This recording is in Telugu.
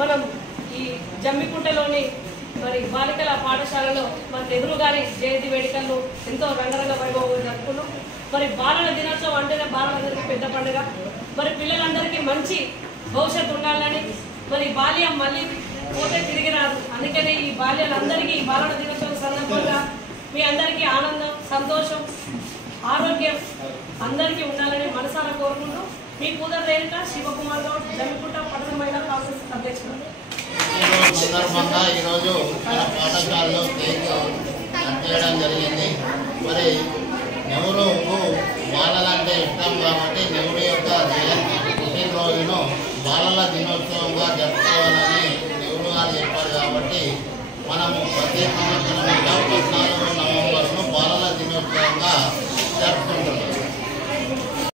మనం ఈ జమ్మికుంటలోని మరి బాలికల పాఠశాలలో మన నెహ్రూ గారి జయంతి వేడుకలను ఎంతో రంగరంగ వైభవంగా జరుపుకున్నాం. మరి బాలల దినోత్సవం అంటేనే బాలలందరికీ పెద్ద పండుగ. మరి పిల్లలందరికీ మంచి భవిష్యత్తు ఉండాలని, మరి బాల్యం మళ్ళీ పోతే తిరిగి రాదు. అందుకనే ఈ బాల్యాలందరికీ బాలల దినోత్సవం సందర్భంగా మీ అందరికీ ఆనందం, సంతోషం, ఆరోగ్యం అందరికీ ఉండాలని మనసారా కోరుకుంటూ మీ కూతురు రేణుక శివకుమార్ గౌడ్, జమ్మికుంట పట్టణ మహిళా కాంగ్రెస్ అధ్యక్షుడు. సందర్భంగా ఈరోజు మన పాఠశాలలో కేక్ కట్ చేయడం జరిగింది. మరి నెహ్రూకు బాలలంటే ఇష్టం కాబట్టి నెహ్రూ యొక్క పుట్టినరోజును బాలల దినోత్సవంగా జరుపుకోవాలని నెహ్రూ గారు చెప్పారు. కాబట్టి మనము ప్రతి సంవత్సరం 14 నవంబర్ను బాలల దినోత్సవంగా జరుపుకుంటున్నాం.